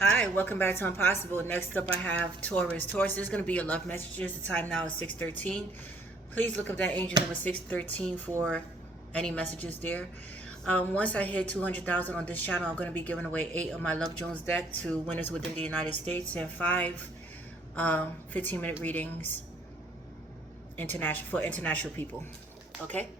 Hi, welcome back to Impossible. Next up, I have Taurus. Taurus, this is going to be your love messages. The time now is 6:13. Please look up that angel number 613 for any messages there. Once I hit 200,000 on this channel, I'm going to be giving away 8 of my Love Jones deck to winners within the United States and 5 15-minute readings for international people. Okay?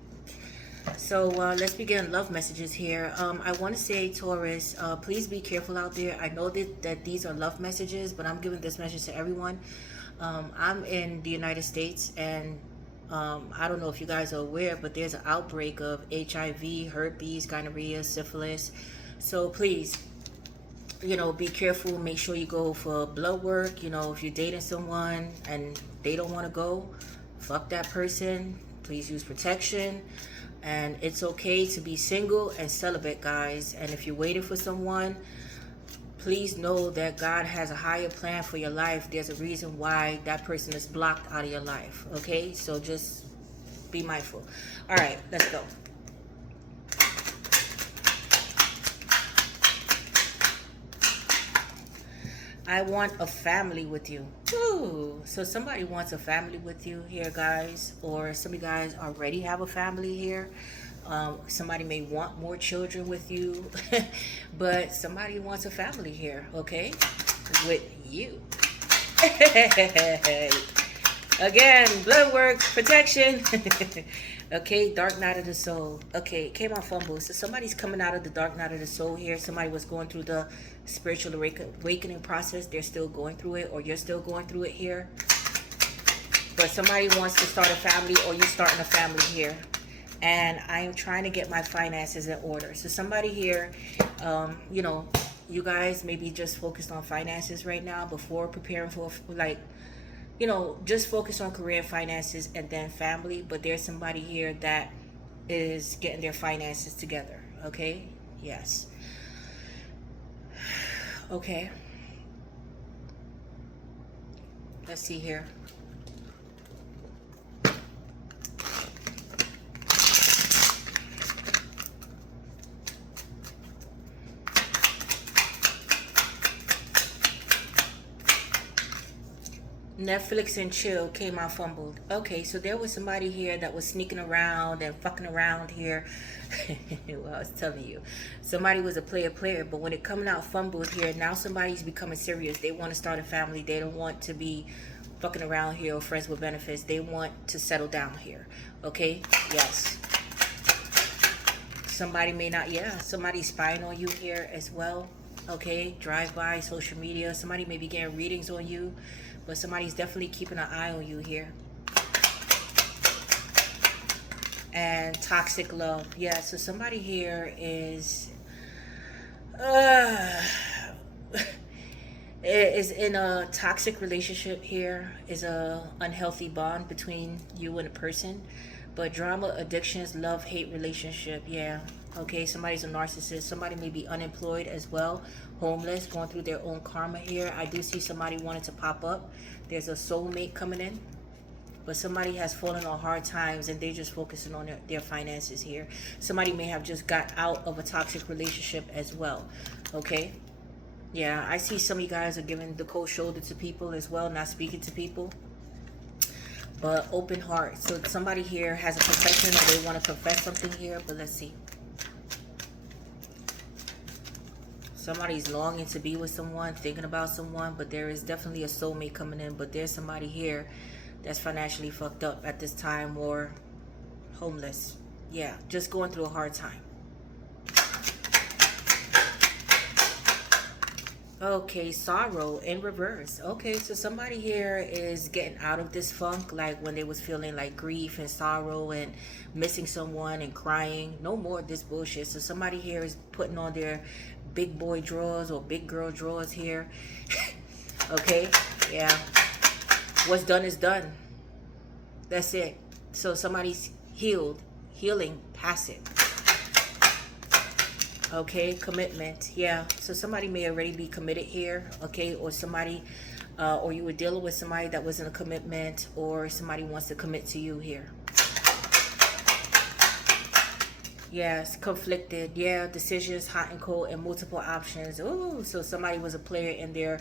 So let's begin love messages here. I want to say, Taurus, please be careful out there. I know that these are love messages, but I'm giving this message to everyone. I'm in the United States, and I don't know if you guys are aware, but there's an outbreak of HIV, herpes, gonorrhea, syphilis. So please, be careful. Make sure you go for blood work. If you're dating someone and they don't want to go, fuck that person. Please use protection. And it's okay to be single and celibate, guys. And if you're waiting for someone, please know that God has a higher plan for your life. There's a reason why that person is blocked out of your life. Okay? So just be mindful. All right, let's go. I want a family with you. Ooh, so somebody wants a family with you here, guys. Or some of you guys already have a family here. Somebody may want more children with you. But somebody wants a family here, okay? With you. Again, blood work, protection. Okay, dark night of the soul. Okay, it came on fumble. So somebody's coming out of the dark night of the soul here. Somebody was going through the spiritual awakening process. They're still going through it, or you're still going through it here. But somebody wants to start a family, or you're starting a family here. And I am trying to get my finances in order. So somebody here, you guys may be just focused on finances right now before preparing for, just focus on career, finances, and then family. But there's somebody here that is getting their finances together. Okay? Yes. Okay. Let's see here. Netflix and chill came out fumbled. Okay, so there was somebody here that was sneaking around and fucking around here. Well, I was telling you, somebody was a player, but when it coming out fumbled here, now somebody's becoming serious. They want to start a family. They don't want to be fucking around here or friends with benefits. They want to settle down here. Okay, yes. Somebody may not, somebody's spying on you here as well. Okay, drive by social media. Somebody may be getting readings on you, but somebody's definitely keeping an eye on you here. And toxic love. Yeah, so somebody here is is in a toxic relationship here, is a unhealthy bond between you and a person. But drama, addictions, love, hate relationship. Yeah. Okay, somebody's a narcissist. Somebody may be unemployed as well, homeless, going through their own karma here. I do see somebody wanting to pop up. There's a soulmate coming in. But somebody has fallen on hard times and they're just focusing on their finances here. Somebody may have just got out of a toxic relationship as well. Okay? Yeah, I see some of you guys are giving the cold shoulder to people as well, not speaking to people. But open heart. So somebody here has a confession, or they want to confess something here. But let's see. Somebody's longing to be with someone, thinking about someone. But there is definitely a soulmate coming in. But there's somebody here that's financially fucked up at this time, or homeless. Yeah, just going through a hard time. Okay, sorrow in reverse. Okay, so somebody here is getting out of this funk, like when they was feeling like grief and sorrow and missing someone and crying. No more of this bullshit. So somebody here is putting on their big boy drawers or big girl drawers here. Okay, yeah. What's done is done. That's it. So somebody's healed. Healing, passive. Okay, commitment. Yeah, so somebody may already be committed here. Okay, or somebody, or you were dealing with somebody that was in a commitment, or somebody wants to commit to you here. Yes, conflicted. Yeah, decisions, hot and cold, and multiple options. Ooh, so somebody was a player in their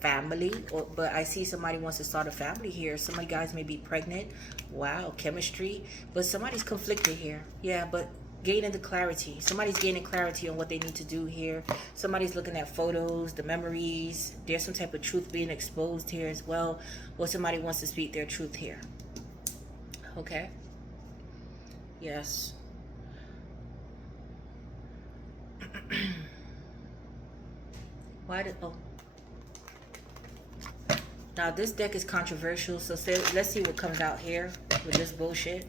family, but I see somebody wants to start a family here. Some of you guys may be pregnant. Wow, chemistry. But somebody's conflicted here. Yeah, but gaining the clarity. Somebody's gaining clarity on what they need to do here. Somebody's looking at photos, the memories. There's some type of truth being exposed here as well. Or somebody wants to speak their truth here. Okay. Yes. Why did... Oh. Now this deck is controversial, so let's see what comes out here with this bullshit.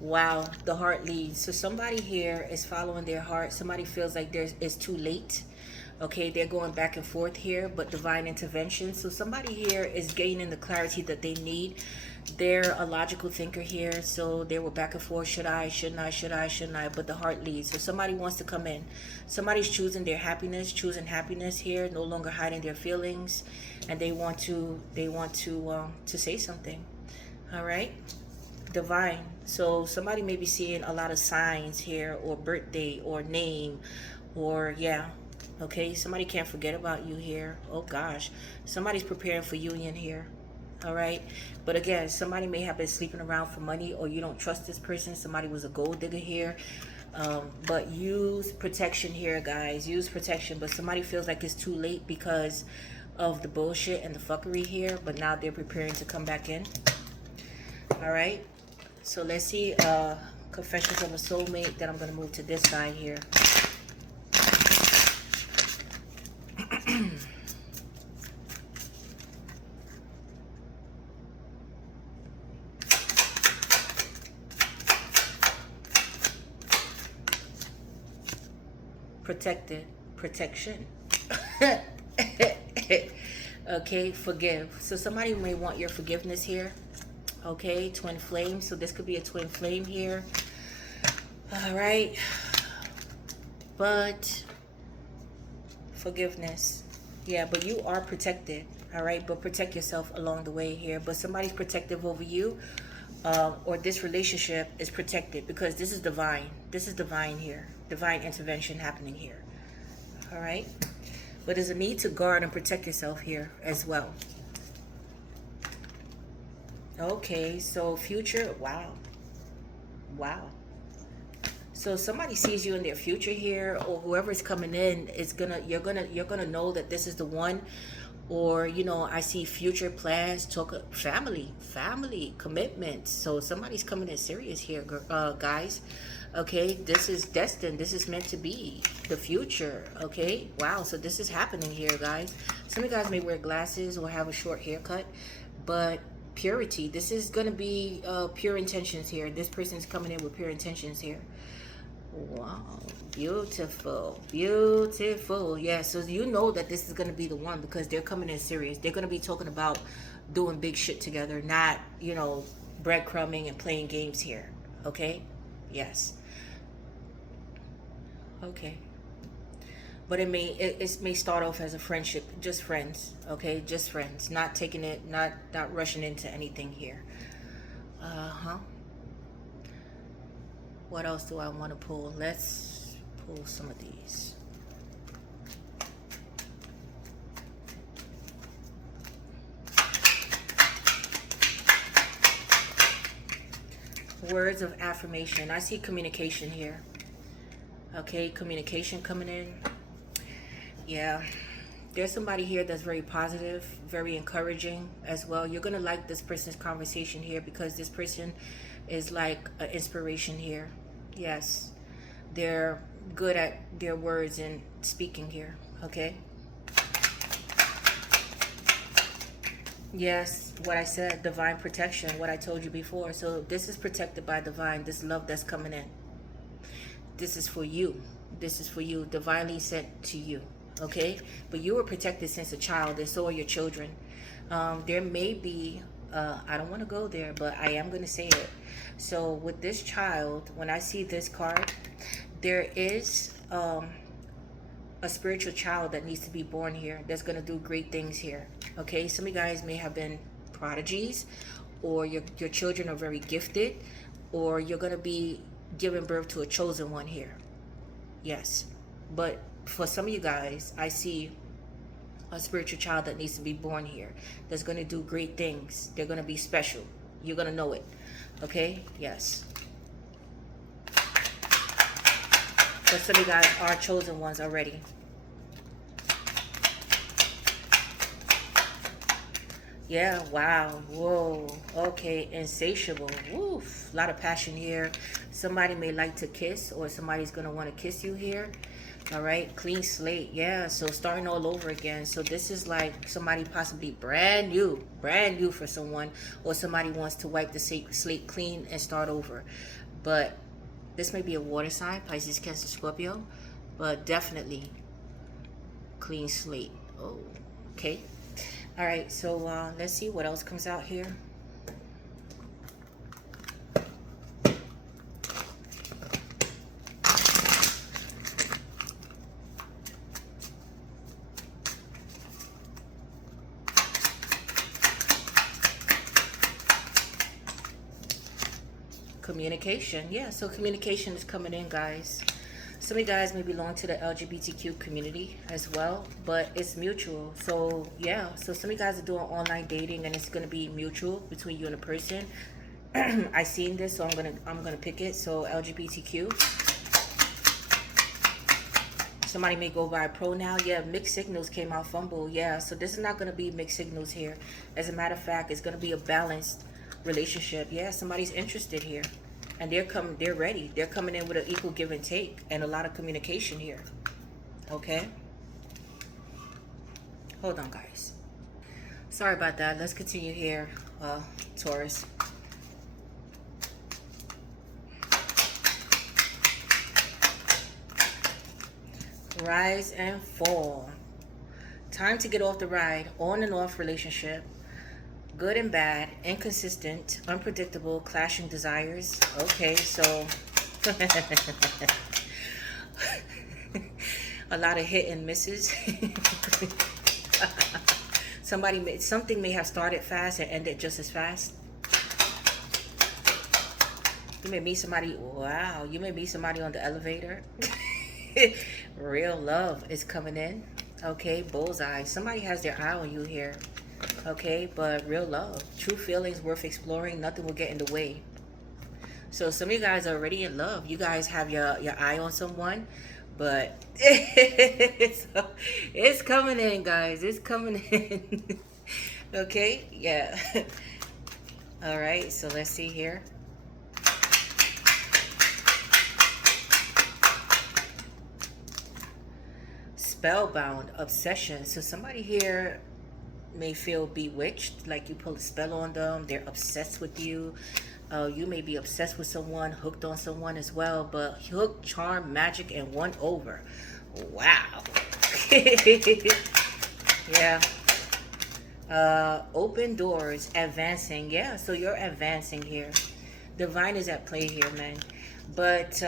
Wow, the heart leads. So somebody here is following their heart. Somebody feels like it's too late. Okay, they're going back and forth here, but divine intervention. So somebody here is gaining the clarity that they need. They're a logical thinker here, so they were back and forth. Should I, shouldn't I, should I, shouldn't I? But the heart leads. So somebody wants to come in. Somebody's choosing their happiness, choosing happiness here, no longer hiding their feelings, and they want to say something. All right, divine. So somebody may be seeing a lot of signs here, or birthday, or name, or yeah. Okay, somebody can't forget about you here. Oh gosh, somebody's preparing for union here. All right, but again, somebody may have been sleeping around for money, or you don't trust this person. Somebody was a gold digger here. But use protection here, guys. Use protection. But somebody feels like it's too late because of the bullshit and the fuckery here, but now they're preparing to come back in. All right, so let's see confessions of a soulmate. Then I'm going to move to this side here. Protected, protection. Okay, forgive. So somebody may want your forgiveness here. Okay, twin flame. So this could be a twin flame here. All right, but forgiveness. Yeah, but you are protected. All right, but protect yourself along the way here. But somebody's protective over you, or this relationship is protected because this is divine. This is divine here. Divine intervention happening here. All right, but there's a need to guard and protect yourself here as well. Okay, so future. Wow. Wow. So somebody sees you in their future here, or whoever's coming in is you're gonna know that this is the one. Or, you know, I see future plans, family commitment. So somebody's coming in serious here, guys. Okay, this is destined. This is meant to be the future. Okay, wow. So this is happening here, guys. Some of you guys may wear glasses or have a short haircut, but purity. This is gonna be pure intentions here. This person's coming in with pure intentions here. Wow, beautiful, beautiful. Yeah, so you know that this is going to be the one because they're coming in serious. They're going to be talking about doing big shit together, not, you know, breadcrumbing and playing games here. Okay? Yes. Okay. But it may start off as a friendship, just friends. Okay, just friends. Not taking it, not rushing into anything here. What else do I want to pull? Let's pull some of these. Words of affirmation. I see communication here. Okay, communication coming in. Yeah. There's somebody here that's very positive, very encouraging as well. You're going to like this person's conversation here because this person is like an inspiration here. Yes, they're good at their words and speaking here. Okay. Yes, what I said, divine protection, what I told you before. So this is protected by divine, this love that's coming in. This is for you. This is for you, divinely sent to you. Okay, but you were protected since a child, and so are your children. There may be I don't want to go there, but I am going to say it. So with this child, when I see this card, there is a spiritual child that needs to be born here that's going to do great things here. Okay, some of you guys may have been prodigies, or your children are very gifted, or you're going to be giving birth to a chosen one here. Yes, but for some of you guys, I see a spiritual child that needs to be born here that's going to do great things. They're going to be special. You're going to know it. Okay, yes. But some of you guys are chosen ones already. Yeah, wow, whoa, okay, insatiable, woof, a lot of passion here. Somebody may like to kiss, or somebody's going to want to kiss you here. All right, clean slate. Yeah, so starting all over again. So this is like somebody possibly brand new for someone, or somebody wants to wipe the slate clean and start over. But this may be a water sign, Pisces, Cancer, Scorpio, but definitely clean slate. Oh, okay. All right, so let's see what else comes out here. Communication. Yeah, so communication is coming in, guys. Some of you guys may belong to the LGBTQ community as well, but it's mutual. So yeah, so some of you guys are doing online dating, and it's going to be mutual between you and a person. I seen this, so I'm gonna pick it. So LGBTQ. Somebody may go by a pronoun. Yeah, mixed signals came out, fumble. Yeah, so this is not going to be mixed signals here. As a matter of fact, it's going to be a balanced relationship. Yeah, somebody's interested here, and they're ready. They're coming in with an equal give and take, and a lot of communication here. Okay, hold on, guys. Sorry about that. Let's continue here, Taurus. Rise and fall. Time to get off the ride. On and off relationship. Good and bad, inconsistent, unpredictable, clashing desires. Okay, so a lot of hit and misses. Something may have started fast and ended just as fast. You may meet somebody. Wow, you may meet somebody on the elevator. Real love is coming in. Okay, bullseye. Somebody has their eye on you here. Okay, but real love, true feelings worth exploring. Nothing will get in the way. So some of you guys are already in love. You guys have your eye on someone, but it's coming in, guys. It's coming in. Okay, yeah. All right, so let's see here. Spellbound, obsession. So somebody here may feel bewitched, like you pull a spell on them. They're obsessed with you. You may be obsessed with someone, hooked on someone as well, but hook, charm, magic, and won over. Wow. Yeah. Open doors, advancing. Yeah, so you're advancing here. Divine is at play here, man. But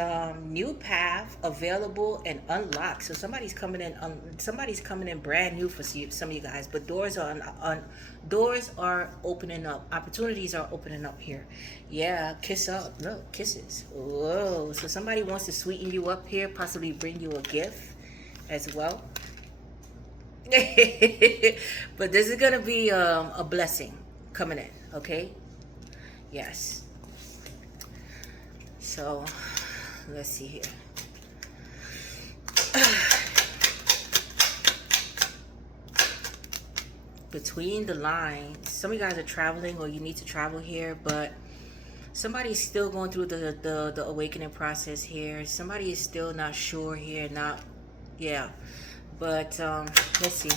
new path available and unlocked. So somebody's coming in brand new for some of you guys. But doors are opening up. Opportunities are opening up here. Yeah, kiss up. Look, kisses. Whoa. So somebody wants to sweeten you up here, possibly bring you a gift as well. But this is gonna be a blessing coming in. Okay. Yes. So, let's see here. Between the lines, some of you guys are traveling, or you need to travel here, but somebody's still going through the awakening process here. Somebody is still not sure here, but let's see.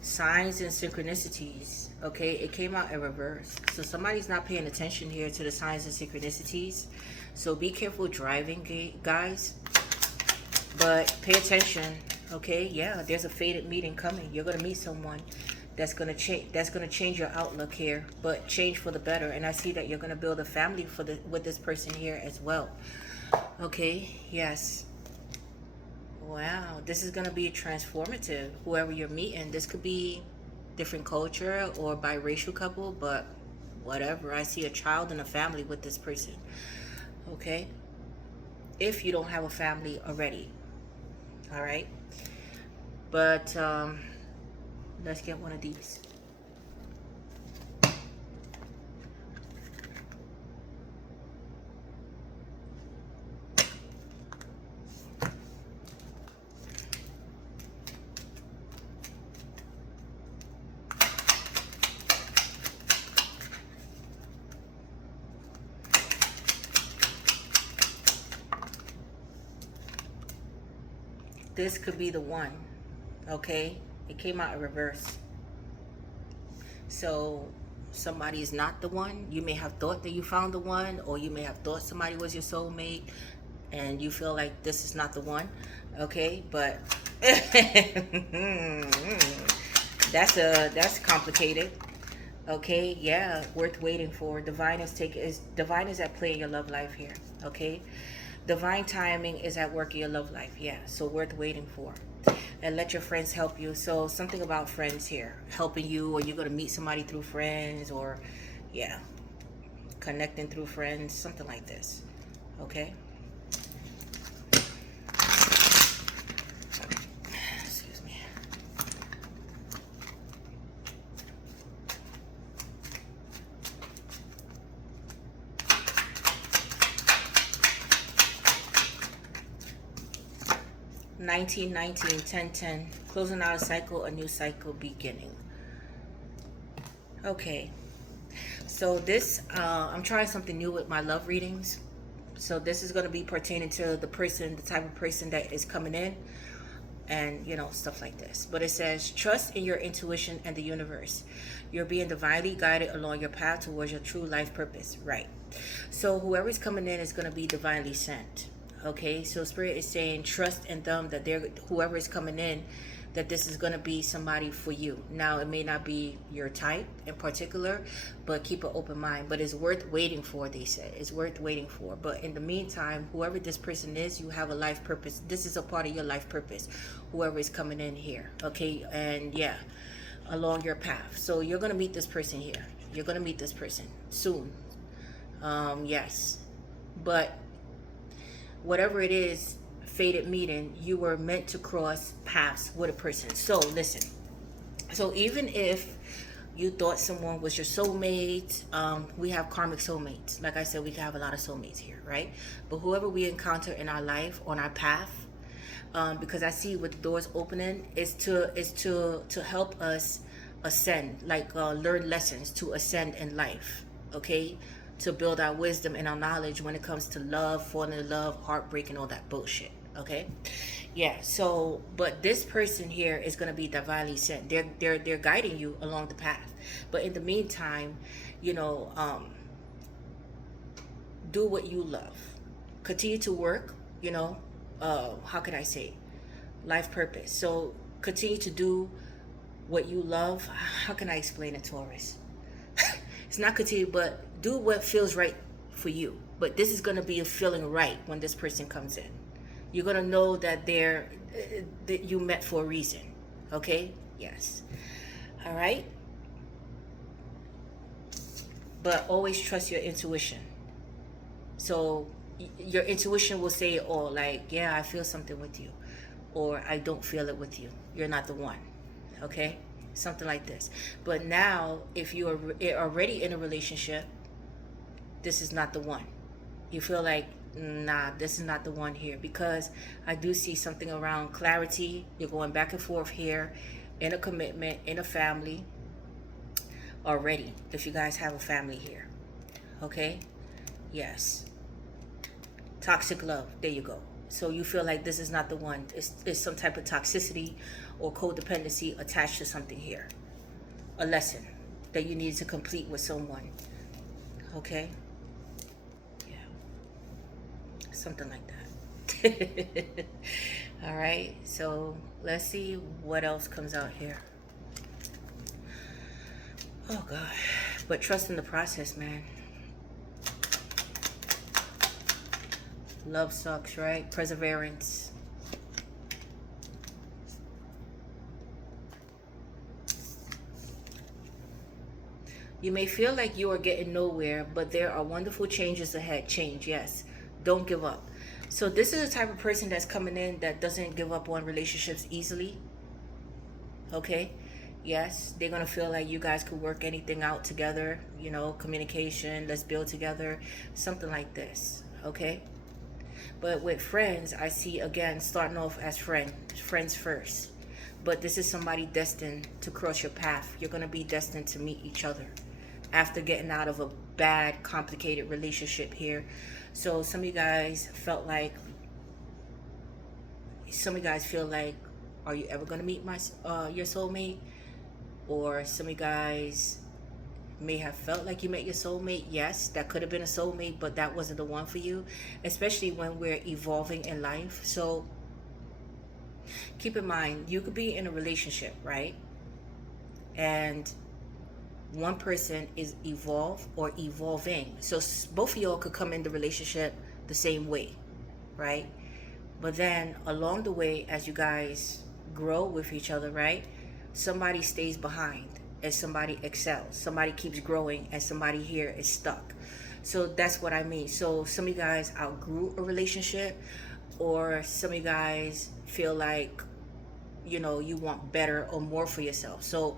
Signs and synchronicities. Okay, it came out in reverse. So somebody's not paying attention here to the signs and synchronicities. So be careful driving, guys. But pay attention. Okay, yeah, there's a fated meeting coming. You're going to meet someone that's going to change, your outlook here, but change for the better. And I see that you're going to build a family with this person here as well. Okay, yes. Wow, this is going to be transformative. Whoever you're meeting, this could be different culture or biracial couple, but whatever. I see a child and a family with this person. Okay, if you don't have a family already. All right, but let's get one of these. This could be the one. Okay, it came out in reverse. So somebody is not the one. You may have thought that you found the one, or you may have thought somebody was your soulmate and you feel like this is not the one. Okay, but that's complicated. Okay, yeah, worth waiting for. Divine is at play in your love life here. Okay, divine timing is at work in your love life. Yeah, so worth waiting for. And let your friends help you. So something about friends here helping you, or you're gonna meet somebody through friends, or yeah, connecting through friends, something like this. Okay, excuse me. $19, 19, 10, 10. Closing out a cycle, a new cycle beginning. Okay, so this I'm trying something new with my love readings. So this is going to be pertaining to the person, the type of person that is coming in, and you know, stuff like this. But it says, trust in your intuition and the universe. You're being divinely guided along your path towards your true life purpose. Right. So whoever's coming in is going to be divinely sent. Okay, so Spirit is saying trust in them, that they're, whoever is coming in, that this is going to be somebody for you. Now, it may not be your type in particular, but keep an open mind. But it's worth waiting for, they said. It's worth waiting for. But in the meantime, whoever this person is, you have a life purpose. This is a part of your life purpose, whoever is coming in here. Okay, and yeah, along your path. So you're going to meet this person here. You're going to meet this person soon. Yes. But whatever it is, fated meeting, you were meant to cross paths with a person. So listen, so even if you thought someone was your soulmate, we have karmic soulmates. Like I said, we can have a lot of soulmates here, right? But whoever we encounter in our life, on our path, because I see with the doors opening, is to help us ascend, like learn lessons to ascend in life. Okay, to build our wisdom and our knowledge when it comes to love, falling in love, heartbreak, and all that bullshit. Okay, yeah. So, but this person here is gonna be divinely sent. They're guiding you along the path. But in the meantime, you know, do what you love. Continue to work. You know, how can I say, life purpose. So continue to do what you love. How can I explain it, Taurus? It's not continue, but do what feels right for you. But this is going to be a feeling right when this person comes in. You're going to know that that you met for a reason. Okay? Yes. All right? But always trust your intuition. So your intuition will say, oh, like, yeah, I feel something with you. Or I don't feel it with you. You're not the one. Okay? Something like this. But now, if you are already in a relationship, this is not the one. You feel like, nah, this is not the one here, because I do see something around clarity. You're going back and forth here in a commitment, in a family already, if you guys have a family here. Okay? Yes. Toxic love. There you go. So you feel like this is not the one. It's some type of toxicity or codependency attached to something here. A lesson that you need to complete with someone. Okay? Yeah. Something like that. All right. So let's see what else comes out here. Oh God. But trust in the process, man. Love sucks, right? Perseverance. You may feel like you are getting nowhere, but there are wonderful changes ahead. Change, yes. Don't give up. So this is the type of person that's coming in that doesn't give up on relationships easily. Okay? Yes, they're going to feel like you guys could work anything out together, you know, communication, let's build together, something like this. Okay? But with friends, I see again starting off as friends first. But this is somebody destined to cross your path. You're going to be destined to meet each other after getting out of a bad, complicated relationship here. So some of you guys felt like, some of you guys feel like, are you ever going to meet your soulmate? Or some of you guys may have felt like you met your soulmate. Yes, that could have been a soulmate, but that wasn't the one for you, especially when we're evolving in life. So keep in mind, you could be in a relationship, right? And one person is evolving. So both of y'all could come in the relationship the same way, right? But then along the way, as you guys grow with each other, right? Somebody stays behind and somebody excels. Somebody keeps growing and somebody here is stuck. So that's what I mean. So some of you guys outgrew a relationship, or some of you guys feel like, you know, you want better or more for yourself. So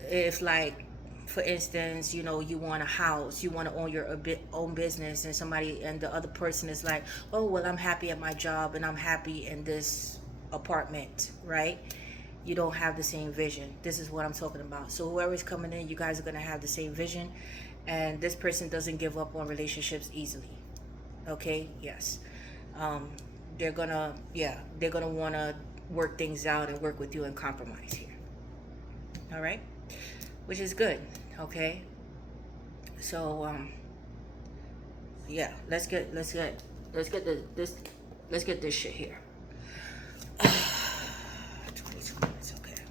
if, like, for instance, you know, you want a house, you want to own your own business, and the other person is like, oh well, I'm happy at my job and I'm happy in this apartment, right? You don't have the same vision. This is what I'm talking about. So whoever's coming in, you guys are going to have the same vision, and this person doesn't give up on relationships easily. Okay? Yes. They're gonna want to work things out and work with you and compromise here. All right? Which is good. Okay? So yeah, let's get this shit here. 22 minutes, okay.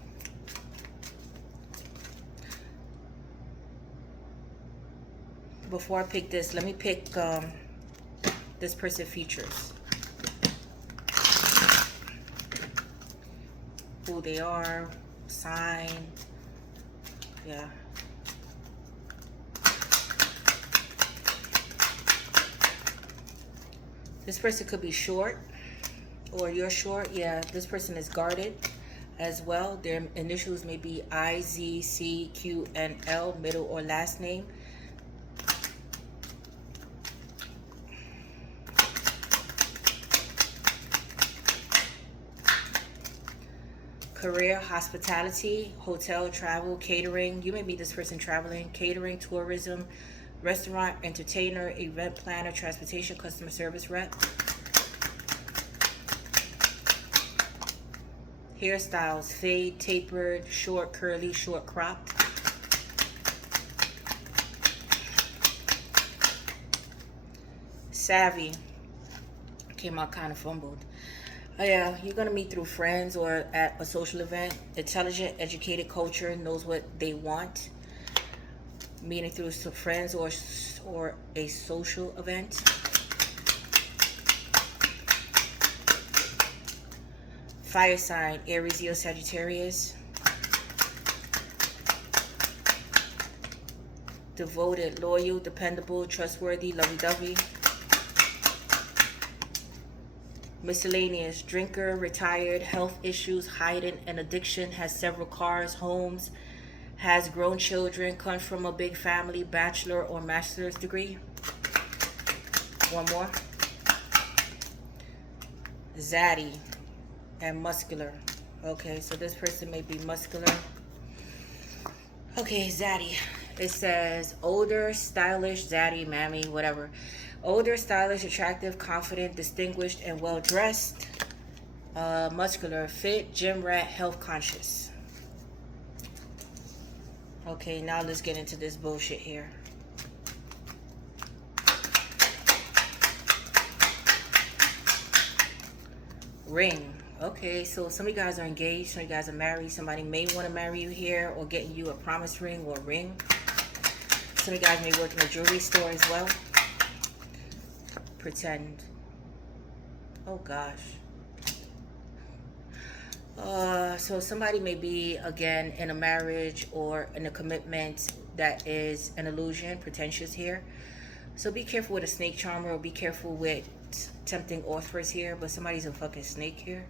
Before I pick this, let me pick this person features. Who they are, sign, yeah. This person could be short, or you're short. Yeah, this person is guarded as well. Their initials may be I, Z, C, Q, and L, middle or last name. Career, hospitality, hotel, travel, catering. You may meet this person traveling, catering, tourism, restaurant, entertainer, event planner, transportation, customer service rep. Hairstyles, fade, tapered, short, curly, short, cropped. Savvy. Came out kind of fumbled. Oh yeah, you're going to meet through friends or at a social event. Intelligent, educated, culture, knows what they want. Meeting through some friends or a social event. Fire sign, Aries, Leo, Sagittarius. Devoted, loyal, dependable, trustworthy, lovey-dovey. Miscellaneous, drinker, retired, health issues, hiding an addiction, has several cars, homes, has grown children, comes from a big family, bachelor or master's degree. One more. Zaddy and muscular. Okay, so this person may be muscular. Okay, zaddy. It says older, stylish, zaddy, mammy, whatever. Older, stylish, attractive, confident, distinguished, and well-dressed. Muscular, fit, gym rat, health conscious. Okay, now let's get into this bullshit here. Ring. Okay, so some of you guys are engaged, some of you guys are married. Somebody may want to marry you here or getting you a promise ring or a ring. Some of you guys may work in a jewelry store as well. Pretend. Oh gosh. So somebody may be, again, in a marriage or in a commitment that is an illusion, pretentious here. So be careful with a snake charmer, or be careful with tempting offers here. But somebody's a fucking snake here.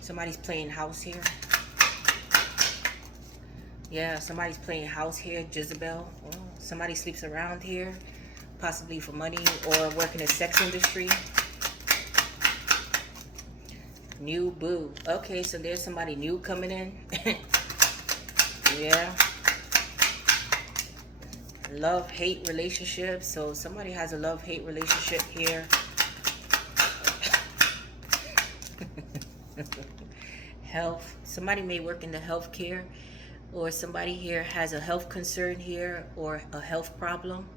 Somebody's playing house here. Yeah, somebody's playing house here, Jezebel. Oh, somebody sleeps around here, possibly for money or work in the sex industry. New boo. Okay, so there's somebody new coming in. Yeah. Love-hate relationship. So somebody has a love-hate relationship here. Health. Somebody may work in the healthcare, or somebody here has a health concern here or a health problem.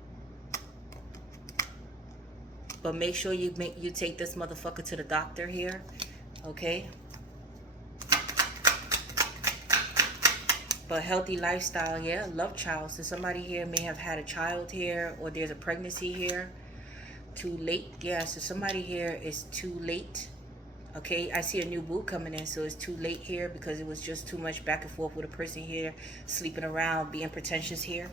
But make sure you take this motherfucker to the doctor here. Okay? But healthy lifestyle, yeah, love child. So somebody here may have had a child here, or there's a pregnancy here. Too late. Yeah, so somebody here is too late. Okay, I see a new boo coming in, so it's too late here because it was just too much back and forth with a person here, sleeping around, being pretentious here.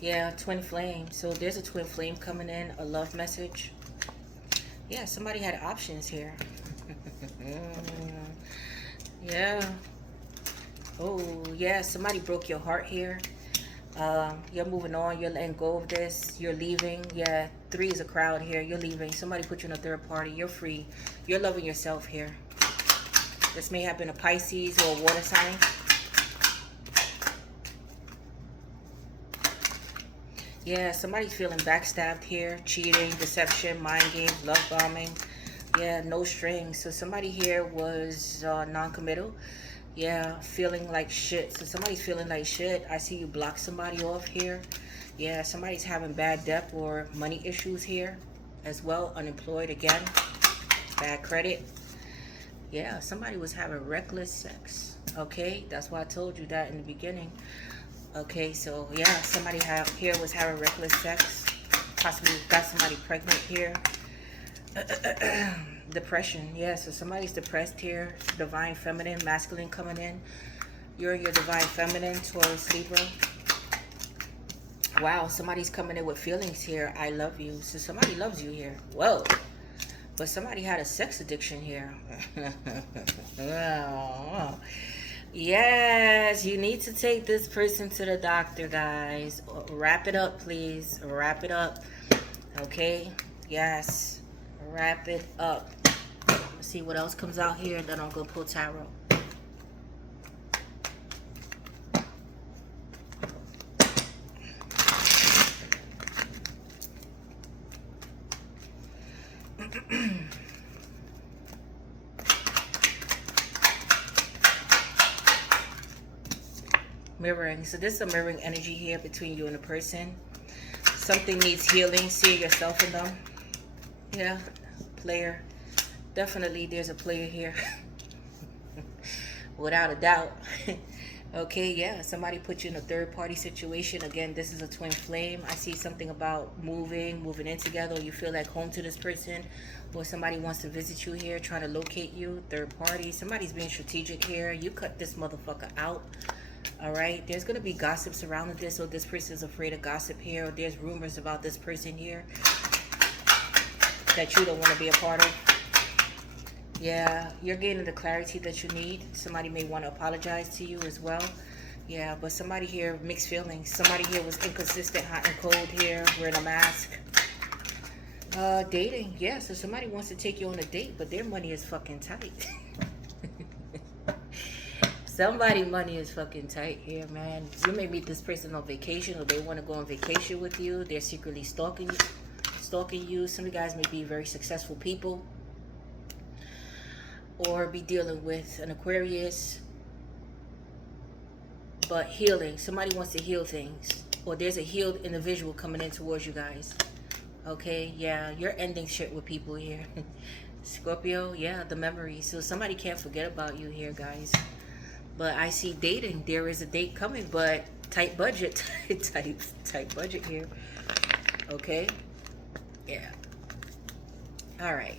Yeah, twin flame. So there's a twin flame coming in, a love message. Yeah, somebody had options here. Yeah. Oh, yeah, somebody broke your heart here. You're moving on. You're letting go of this. You're leaving. Yeah, 3 is a crowd here. You're leaving. Somebody put you in a third party. You're free. You're loving yourself here. This may have been a Pisces or a water sign. Yeah, somebody's feeling backstabbed here. Cheating, deception, mind games, love bombing. Yeah, no strings. So somebody here was non-committal. Yeah, feeling like shit. So somebody's feeling like shit. I see you block somebody off here. Yeah, somebody's having bad debt or money issues here as well. Unemployed again. Bad credit. Yeah, somebody was having reckless sex. Okay, that's why I told you that in the beginning. Okay, so yeah, somebody here was having reckless sex. Possibly got somebody pregnant here. Depression. Yeah, so somebody's depressed here. Divine feminine, masculine coming in. You're your divine feminine, Taurus, Libra. Wow, somebody's coming in with feelings here. I love you. So somebody loves you here. Whoa. But somebody had a sex addiction here. Oh. Yes, you need to take this person to the doctor, guys. Wrap it up, please. Wrap it up. Okay? Yes. Wrap it up. Let's see what else comes out here. Then I'll go pull tarot. Mirroring. So this is a mirroring energy here between you and the person. Something needs healing. See yourself in them. Yeah. Player. Definitely there's a player here. Without a doubt. Okay, yeah. Somebody put you in a third party situation. Again, this is a twin flame. I see something about moving in together. You feel like home to this person. Or somebody wants to visit you here, trying to locate you. Third party. Somebody's being strategic here. You cut this motherfucker out. All right, there's going to be gossip surrounding this, or this person is afraid of gossip here, or there's rumors about this person here that you don't want to be a part of. Yeah, you're getting the clarity that you need. Somebody may want to apologize to you as well. Yeah, but somebody here, mixed feelings. Somebody here was inconsistent, hot and cold here, wearing a mask. Dating, yeah, so somebody wants to take you on a date, but their money is fucking tight. Somebody money is fucking tight here, man. You may meet this person on vacation, or they want to go on vacation with you. They're secretly stalking you. Some of you guys may be very successful people, or be dealing with an Aquarius. But healing. Somebody wants to heal things. or there's a healed individual coming in towards you guys. Okay, yeah, you're ending shit with people here. Scorpio, yeah, the memory. So somebody can't forget about you here, guys. But I see dating. There is a date coming, but tight budget. tight budget here. Okay, yeah. All right,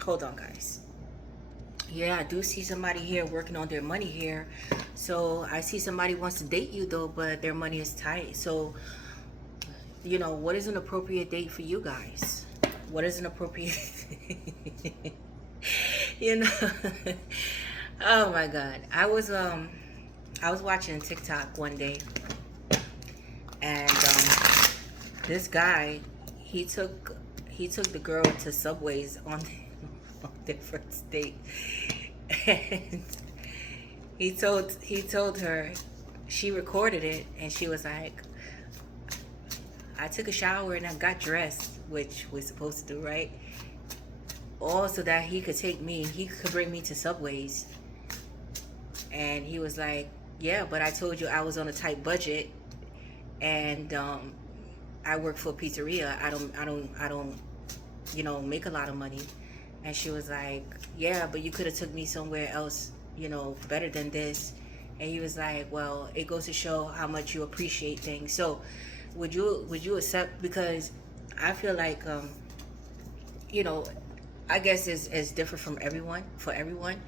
hold on, guys. Yeah, I do see somebody here working on their money here. So I see somebody wants to date you though, but their money is tight. So, you know, what is an appropriate date for you guys? What is an appropriate you know? Oh my God. I was watching TikTok one day, and this guy, he took the girl to Subways on their first date, and he told her, she recorded it, and she was like, I took a shower and I got dressed, which we're supposed to do, right? All so that he could bring me to Subways. And he was like, yeah, but I told you I was on a tight budget, and I work for a pizzeria. I don't you know, make a lot of money. And she was like, yeah, but you could have took me somewhere else, you know, better than this. And he was like, well, it goes to show how much you appreciate things. So would you accept? Because I feel like you know, I guess it's different for everyone,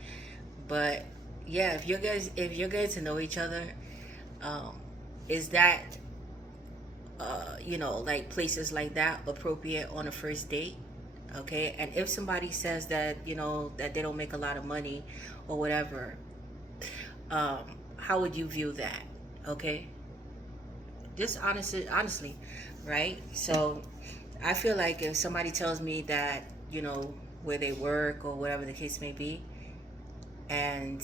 but yeah, if you're getting to know each other, is that you know, like places like that appropriate on a first date? Okay, and if somebody says that, you know, that they don't make a lot of money or whatever, how would you view that? Okay, just honestly, right? So I feel like if somebody tells me that, you know, where they work or whatever the case may be, and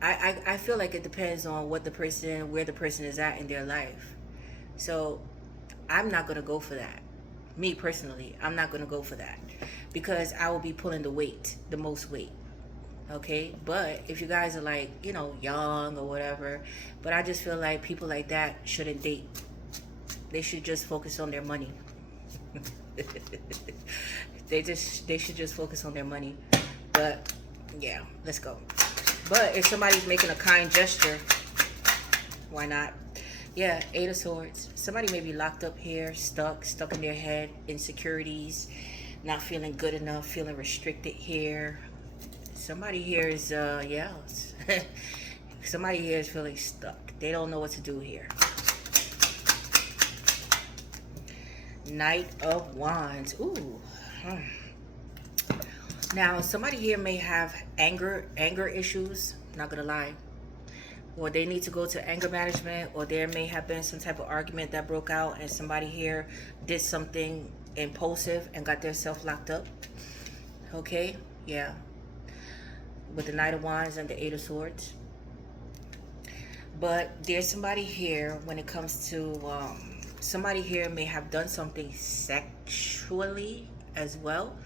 I feel like it depends on where the person is at in their life. So I'm not gonna go for that. Me personally, I'm not gonna go for that, because I will be pulling the most weight. Okay, but if you guys are like, you know, young or whatever, but I just feel like people like that shouldn't date. They should just focus on their money. They should just focus on their money. But yeah, let's go. But if somebody's making a kind gesture, why not? Yeah, Eight of Swords. Somebody may be locked up here, stuck in their head, insecurities, not feeling good enough, feeling restricted here. Somebody here is yeah. Somebody here is feeling stuck. They don't know what to do here. Knight of Wands. Ooh. Now, somebody here may have anger issues, not gonna lie. Or they need to go to anger management, or there may have been some type of argument that broke out and somebody here did something impulsive and got themselves locked up. Okay, yeah. With the Knight of Wands and the Eight of Swords. But there's somebody here when it comes to somebody here may have done something sexually as well.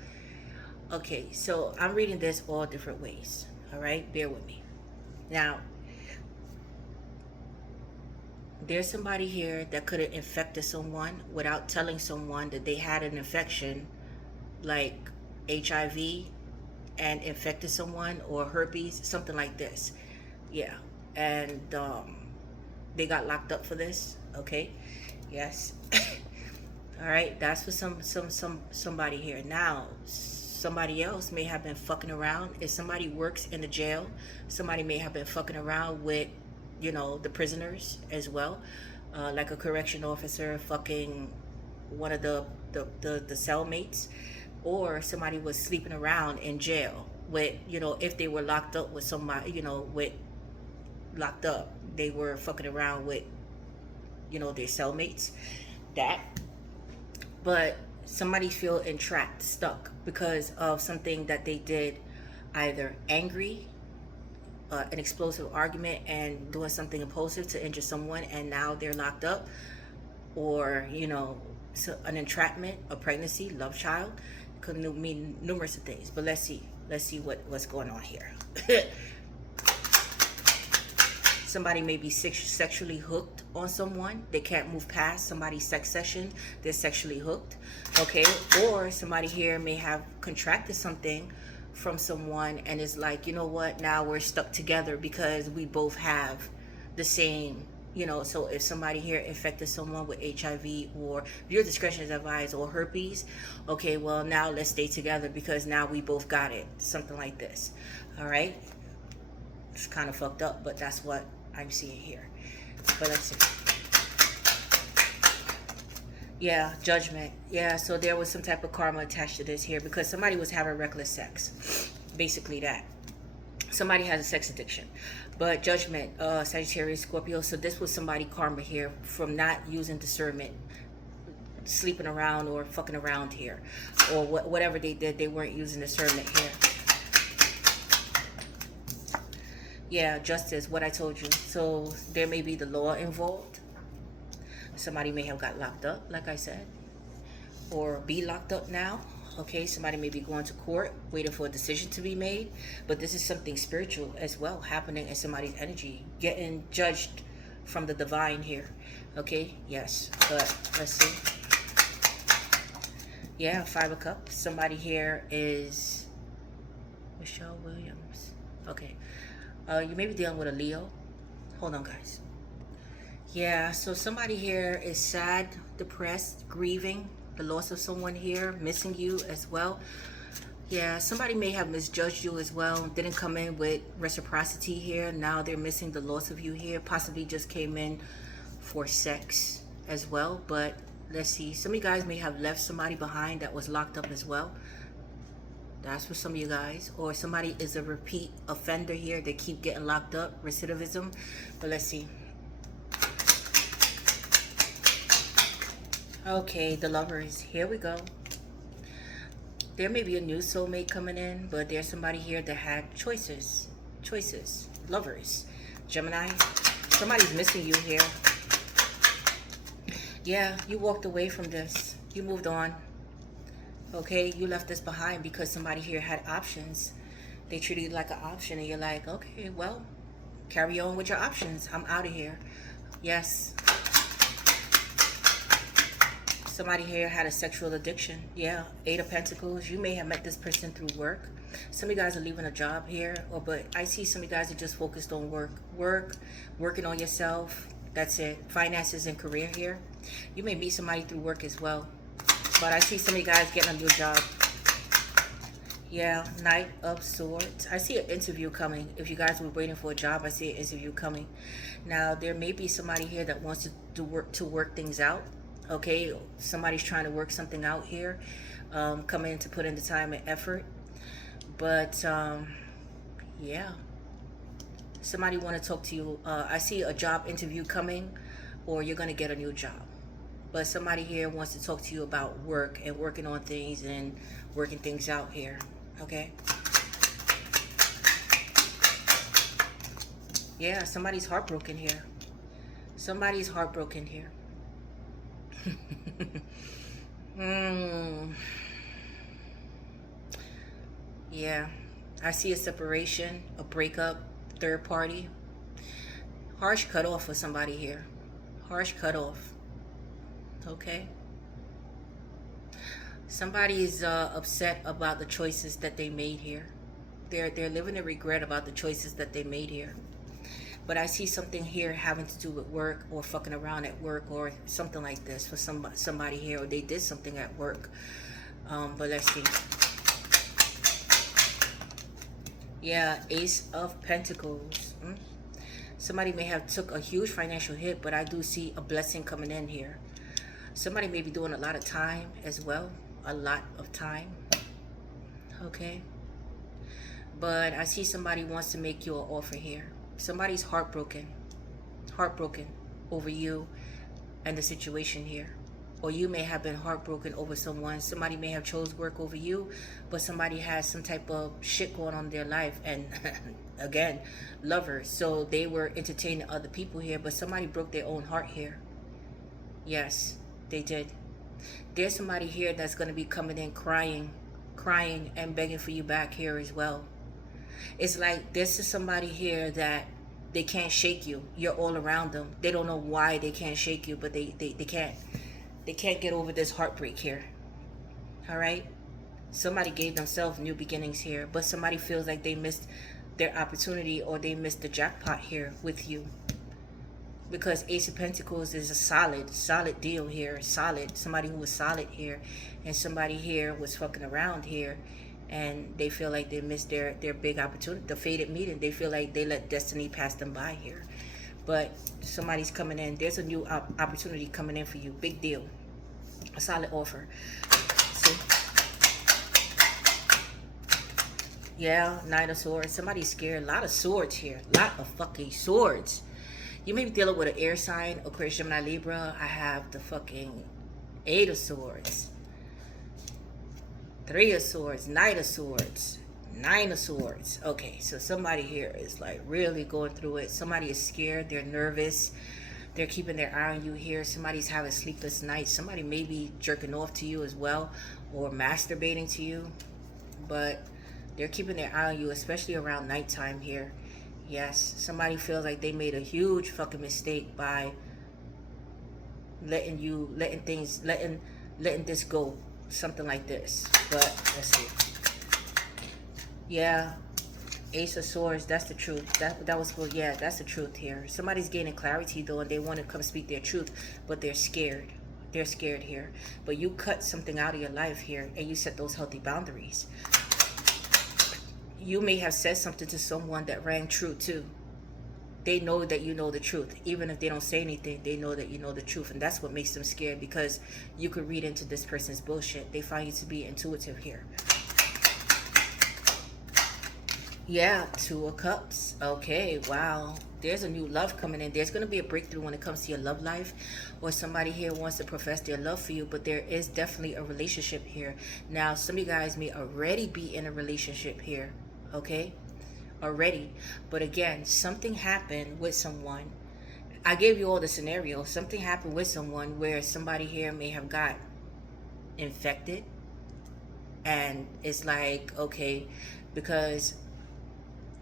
Okay, so I'm reading this all different ways. All right, bear with me. Now, there's somebody here that could have infected someone without telling someone that they had an infection, like HIV, and infected someone, or herpes, something like this. Yeah, and they got locked up for this. Okay, yes. All right, that's for somebody here. Now, somebody else may have been fucking around. If somebody works in the jail, somebody may have been fucking around with, you know, the prisoners as well, like a correction officer fucking one of the cellmates, or somebody was sleeping around in jail with, you know, if they were locked up with somebody, you know, locked up, they were fucking around with, you know, their cellmates. That. But somebody feel entrapped, stuck because of something that they did, either angry, an explosive argument, and doing something impulsive to injure someone, and now they're locked up, or, you know, an entrapment, a pregnancy, love child. Could mean numerous of things. But let's see what's going on here. Somebody may be sexually hooked on someone. They can't move past somebody's sex session. They're sexually hooked. Okay. Or somebody here may have contracted something from someone and is like, you know what, now we're stuck together because we both have the same, you know. So if somebody here infected someone with HIV, or your discretion is advised, or herpes, okay, well, now let's stay together because now we both got it. Something like this. All right. It's kind of fucked up, but that's what I'm seeing here. But let's see. Yeah, judgment. Yeah, so there was some type of karma attached to this here because somebody was having reckless sex. Basically that. Somebody has a sex addiction. But judgment, Sagittarius, Scorpio. So this was somebody karma here from not using discernment, sleeping around or fucking around here. Or whatever they did, they weren't using discernment here. Yeah, justice, what I told you. So there may be the law involved. Somebody may have got locked up, like I said, or be locked up now. Okay, somebody may be going to court, waiting for a decision to be made. But this is something spiritual as well happening in somebody's energy, getting judged from the divine here. Okay, yes, but let's see. Yeah, 5 of Cups. Somebody here is Michelle Williams. Okay. You may be dealing with a Leo. Hold on, guys. Yeah, so somebody here is sad, depressed, grieving the loss of someone here, missing you as well. Yeah, somebody may have misjudged you as well, didn't come in with reciprocity here. Now they're missing the loss of you here, possibly just came in for sex as well. But let's see, some of you guys may have left somebody behind that was locked up as well. That's for some of you guys. Or somebody is a repeat offender here. They keep getting locked up. Recidivism. But let's see. Okay, the Lovers. Here we go. There may be a new soulmate coming in, but there's somebody here that had choices. Choices. Lovers. Gemini. Somebody's missing you here. Yeah, you walked away from this. You moved on. Okay, you left this behind because somebody here had options. They treated you like an option, and you're like, okay, well, carry on with your options. I'm out of here. Yes. Somebody here had a sexual addiction. Yeah, 8 of Pentacles. You may have met this person through work. Some of you guys are leaving a job here, but I see some of you guys are just focused on working on yourself. That's it. Finances and career here. You may meet somebody through work as well. But I see some of you guys getting a new job. Yeah, Knight of Swords. I see an interview coming. If you guys were waiting for a job, I see an interview coming. Now, there may be somebody here that wants to work things out. Okay, somebody's trying to work something out here. Come in to put in the time and effort. But, yeah. Somebody want to talk to you. I see a job interview coming, or you're going to get a new job. But somebody here wants to talk to you about work and working on things and working things out here. Okay? Yeah, somebody's heartbroken here. Somebody's heartbroken here. Yeah. I see a separation, a breakup, third party. Harsh cutoff for somebody here. Harsh cutoff. Okay. Somebody is upset about the choices that they made here. They're living in regret about the choices that they made here. But I see something here having to do with work, or fucking around at work, or something like this for somebody here, or they did something at work. But let's see. Yeah, Ace of Pentacles. Somebody may have took a huge financial hit, but I do see a blessing coming in here. Somebody may be doing a lot of time as well. A lot of time. Okay. But I see somebody wants to make you an offer here. Somebody's heartbroken. Heartbroken over you and the situation here. Or you may have been heartbroken over someone. Somebody may have chose work over you, but somebody has some type of shit going on in their life. And again, lovers. So they were entertaining other people here, but somebody broke their own heart here. Yes. They did. There's somebody here that's going to be coming in crying and begging for you back here as well. It's like this is somebody here that they can't shake you. You're all around them. They don't know why they can't shake you, but they can't. They can't get over this heartbreak here. All right? Somebody gave themselves new beginnings here, but somebody feels like they missed their opportunity or they missed the jackpot here with you. Because Ace of Pentacles is a solid deal here. Solid. Somebody who was solid here. And somebody here was fucking around here. And they feel like they missed their big opportunity. The fated meeting. They feel like they let destiny pass them by here. But somebody's coming in. There's a new opportunity coming in for you. Big deal. A solid offer. See? Yeah, Knight of Swords. Somebody's scared. A lot of swords here. A lot of fucking swords. You may be dealing with an air sign, Aquarius, Gemini, Libra. I have the fucking 8 of Swords, 3 of Swords, Knight of Swords, 9 of Swords. Okay, so somebody here is like really going through it. Somebody is scared. They're nervous. They're keeping their eye on you here. Somebody's having sleepless nights. Somebody may be jerking off to you as well or masturbating to you. But they're keeping their eye on you, especially around nighttime here. Yes, somebody feels like they made a huge fucking mistake by letting this go. Something like this. But let's see. Yeah, Ace of Swords, that's the truth. That was good. Yeah, that's the truth here. Somebody's gaining clarity though, and they want to come speak their truth, but they're scared. They're scared here. But you cut something out of your life here, and you set those healthy boundaries. You may have said something to someone that rang true too. They know that you know the truth. Even if they don't say anything, they know that you know the truth. And that's what makes them scared, because you could read into this person's bullshit. They find you to be intuitive here. Yeah, 2 of Cups. Okay, wow. There's a new love coming in. There's going to be a breakthrough when it comes to your love life, or somebody here wants to profess their love for you, but there is definitely a relationship here. Now, some of you guys may already be in a relationship here. Okay, already, but again, something happened with someone. I gave you all the scenarios. Something happened with someone where somebody here may have got infected, and it's like, okay, because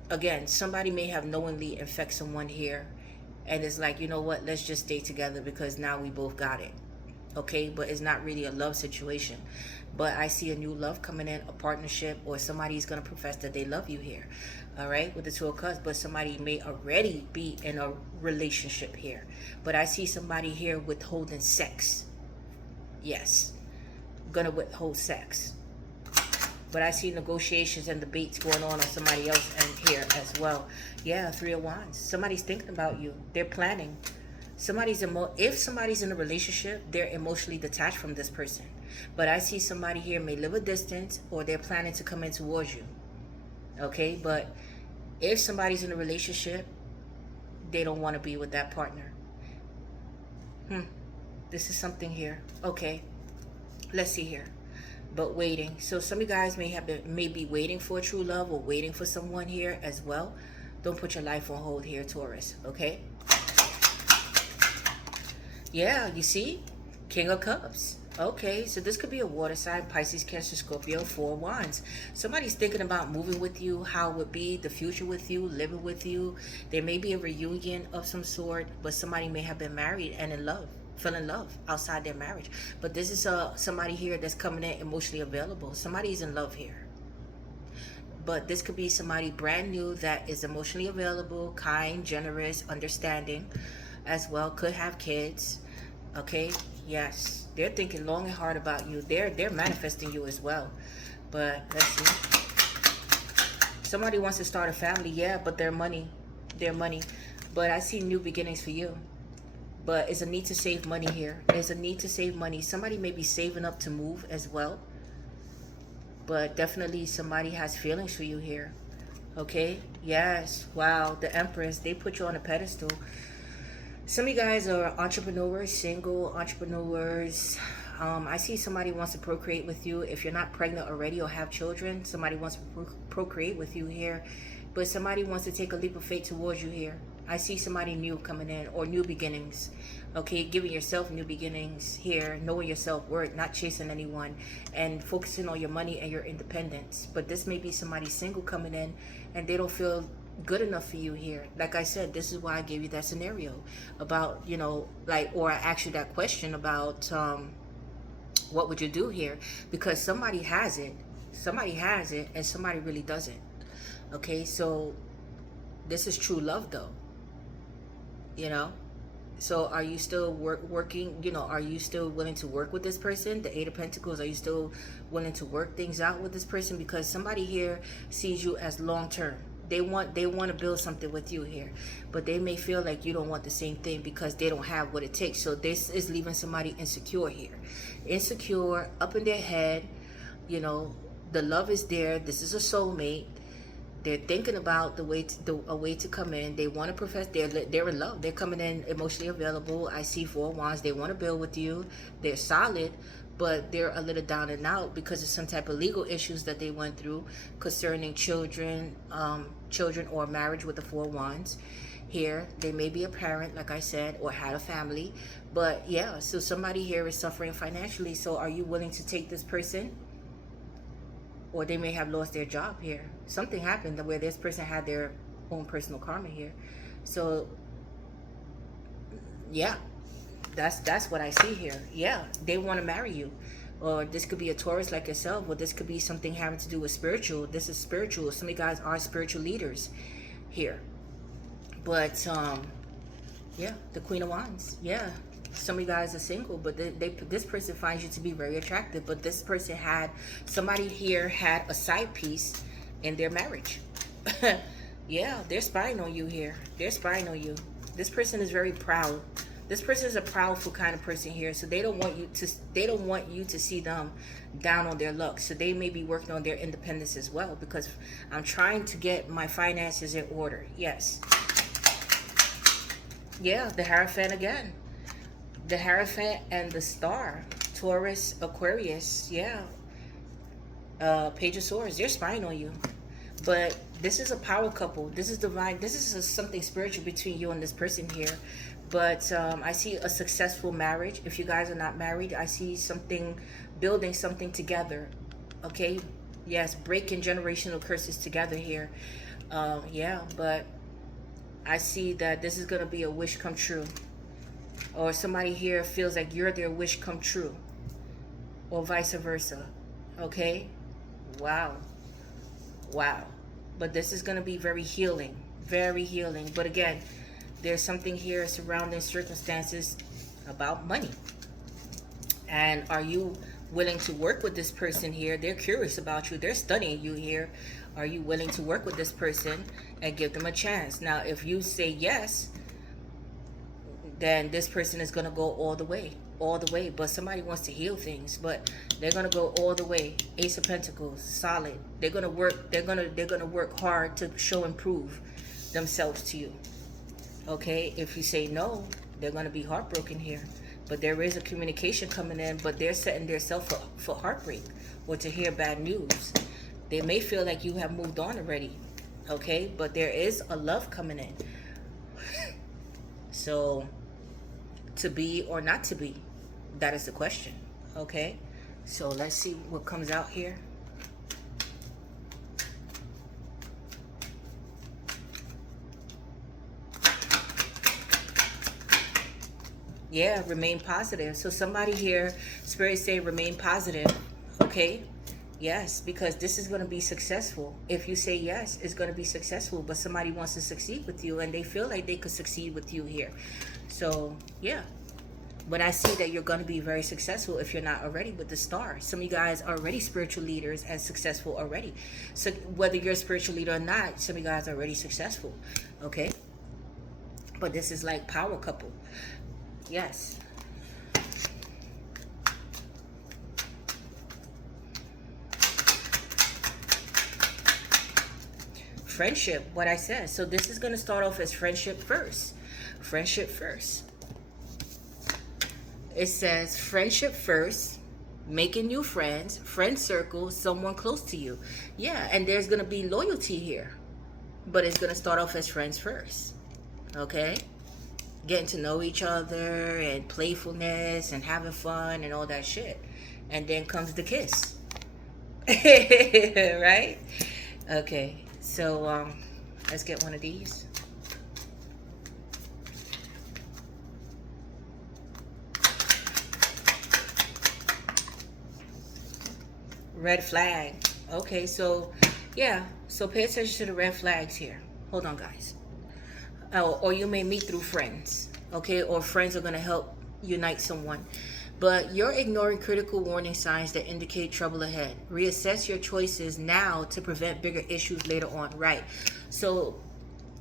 again, somebody may have knowingly infect someone here, and it's like, you know what, let's just stay together because now we both got it. Okay, but it's not really a love situation. But I see a new love coming in, a partnership, or somebody's going to profess that they love you here. All right, with the 2 of Cups. But somebody may already be in a relationship here. But I see somebody here withholding sex. Yes, going to withhold sex. But I see negotiations and debates going on somebody else and here as well. Yeah, 3 of Wands. Somebody's thinking about you. They're planning. If somebody's in a relationship, they're emotionally detached from this person. But I see somebody here may live a distance, or they're planning to come in towards you. Okay, but if somebody's in a relationship, they don't want to be with that partner. This is something here. Okay, let's see here. But waiting. So some of you guys may be waiting for a true love, or waiting for someone here as well. Don't put your life on hold here, Taurus. Okay. Yeah, you see? King of Cups. Okay, so this could be a water sign, Pisces, Cancer, Scorpio, 4 Wands. Somebody's thinking about moving with you, how it would be, the future with you, living with you. There may be a reunion of some sort, but somebody may have been married and in love, fell in love outside their marriage. But this is somebody here that's coming in emotionally available. Somebody's in love here. But this could be somebody brand new that is emotionally available, kind, generous, understanding as well. Could have kids. Okay, yes, they're thinking long and hard about you. They're manifesting you as well. But let's see. Somebody wants to start a family, yeah, but their money. But I see new beginnings for you. But it's a need to save money here. There's a need to save money. Somebody may be saving up to move as well. But definitely somebody has feelings for you here. Okay, yes, wow, the Empress, they put you on a pedestal. Some of you guys are entrepreneurs, single entrepreneurs. I see somebody wants to procreate with you. If you're not pregnant already or have children, somebody wants to procreate with you here. But somebody wants to take a leap of faith towards you here. I see somebody new coming in, or new beginnings. Okay, giving yourself new beginnings here, knowing your self-worth, not chasing anyone, and focusing on your money and your independence. But this may be somebody single coming in, and they don't feel good enough for you here. Like I said, this is why I gave you that scenario about, you know, like, or I asked you that question about what would you do here, because somebody has it and somebody really doesn't. Okay, so this is true love though, you know. So are you still working, you know, are you still willing to work with this person? The Eight of Pentacles, are you still willing to work things out with this person? Because somebody here sees you as long term. They want to build something with you here, but they may feel like you don't want the same thing because they don't have what it takes. So this is leaving somebody insecure here, insecure, up in their head. You know, the love is there. This is a soulmate. They're thinking about a way to come in. They want to profess. They're in love. They're coming in emotionally available. I see Four of Wands. They want to build with you. They're solid, but they're a little down and out because of some type of legal issues that they went through concerning children, children or marriage with the Four of Wands. Here, they may be a parent, like I said, or had a family. But yeah, so somebody here is suffering financially. So are you willing to take this person? Or they may have lost their job here. Something happened where this person had their own personal karma here. So yeah, that's what I see here. Yeah, they want to marry you. Or this could be a Taurus like yourself, or this could be something having to do with spiritual. This is spiritual. Some of you guys are spiritual leaders here. But yeah, the Queen of Wands. Yeah, some of you guys are single, but this person finds you to be very attractive. But this person somebody here had a side piece in their marriage. Yeah, they're spying on you here. They're spying on you. This person is very proud. This person is a proudful kind of person here. So they don't want you to see them down on their luck. So they may be working on their independence as well, because I'm trying to get my finances in order. Yes. Yeah, the Hierophant again. The Hierophant and the Star. Taurus, Aquarius. Yeah. Page of Swords. They're spying on you. But this is a power couple. This is divine. This is something spiritual between you and this person here. But I see a successful marriage. If you guys are not married, I see building something together. Okay? Yes, breaking generational curses together here. Yeah, but I see that this is going to be a wish come true. Or somebody here feels like you're their wish come true. Or vice versa. Okay? Wow. Wow. But this is going to be very healing. Very healing. But again, there's something here surrounding circumstances about money. And are you willing to work with this person here? They're curious about you. They're studying you here. Are you willing to work with this person and give them a chance? Now, if you say yes, then this person is going to go all the way. All the way. But somebody wants to heal things. But they're going to go all the way. Ace of Pentacles. Solid. They're going to work. They're going to work hard to show and prove themselves to you. Okay? If you say no, they're going to be heartbroken here. But there is a communication coming in. But they're setting themselves up for heartbreak. Or to hear bad news. They may feel like you have moved on already. Okay? But there is a love coming in. So, to be or not to be? That is the question. Okay? So, let's see what comes out here. Yeah, remain positive. So, somebody here, Spirit say remain positive. Okay? Yes, because this is going to be successful. If you say yes, it's going to be successful. But somebody wants to succeed with you, and they feel like they could succeed with you here. So, yeah. But I see that you're going to be very successful if you're not already with the Star. Some of you guys are already spiritual leaders and successful already. So, whether you're a spiritual leader or not, some of you guys are already successful. Okay? But this is like power couple. Yes. Friendship, what I said. So this is going to start off as friendship first. Friendship first. It says friendship first, making new friends, friend circle, someone close to you. Yeah, and there's going to be loyalty here. But it's going to start off as friends first. Okay? Getting to know each other and playfulness and having fun and all that shit. And then comes the kiss. Right? Okay. So, Let's get one of these. Red flag. Okay, so yeah, so pay attention to the red flags here. Hold on, guys. Or you may meet through friends, okay, or friends are going to help unite someone, but you're ignoring critical warning signs that indicate trouble ahead. Reassess your choices now to prevent bigger issues later on. Right, so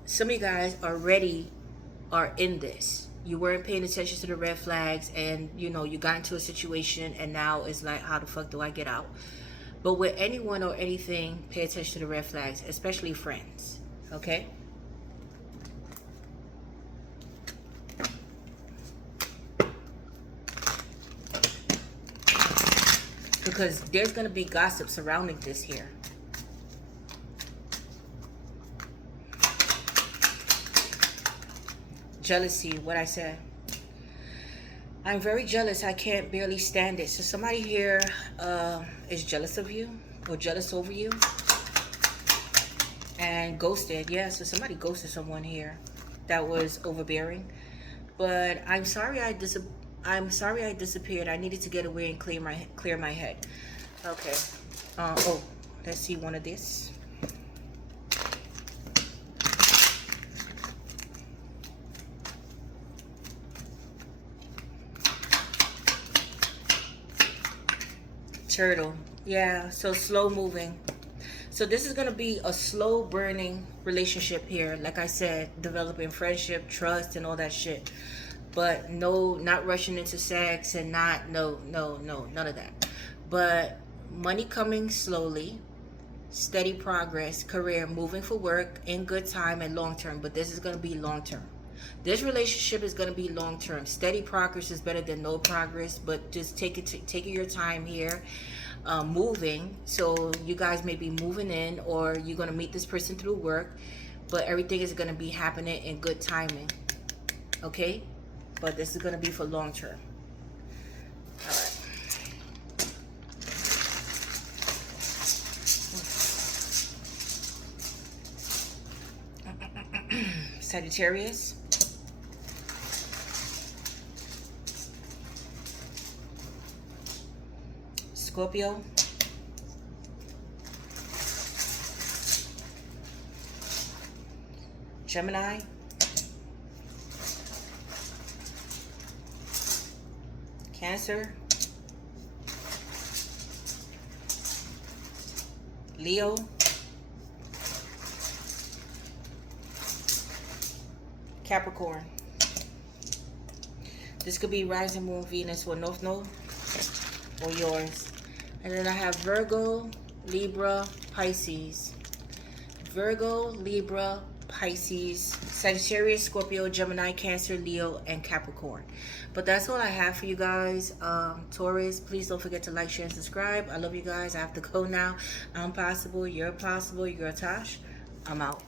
some of you guys are in this. You weren't paying attention to the red flags, and you know, you got into a situation, and now it's like, how the fuck do I get out? But with anyone or anything, pay attention to the red flags, especially friends, okay? Because there's going to be gossip surrounding this here. Jealousy, what I said. I'm very jealous. I can't barely stand it. So somebody here is jealous of you or jealous over you. And ghosted. Yeah, so somebody ghosted someone here that was overbearing. But I'm sorry I disappeared. I needed to get away and clear my head. Okay. Oh, let's see one of this. Turtle. Yeah, so slow moving. So this is going to be a slow burning relationship here. Like I said, developing friendship, trust, and all that shit. But no, not rushing into sex, and not, no, none of that. But money coming slowly, steady progress, career, moving for work, in good time and long term. But this is going to be long term. This relationship is going to be long term. Steady progress is better than no progress, but just take your time here. Moving, so you guys may be moving in, or you're going to meet this person through work, but everything is going to be happening in good timing, okay? But this is going to be for long term. All right. Sagittarius. Scorpio. Gemini. Cancer. Leo. Capricorn. This could be rising moon, Venus, or North Node, or yours. And then I have Virgo, Libra, Pisces. Virgo, Libra, Pisces, Sagittarius, Scorpio, Gemini, Cancer, Leo, and Capricorn. But that's all I have for you guys. Taurus, please don't forget to like, share, and subscribe. I love you guys. I have to go now. I'm possible. You're possible. You're Tosh. I'm out.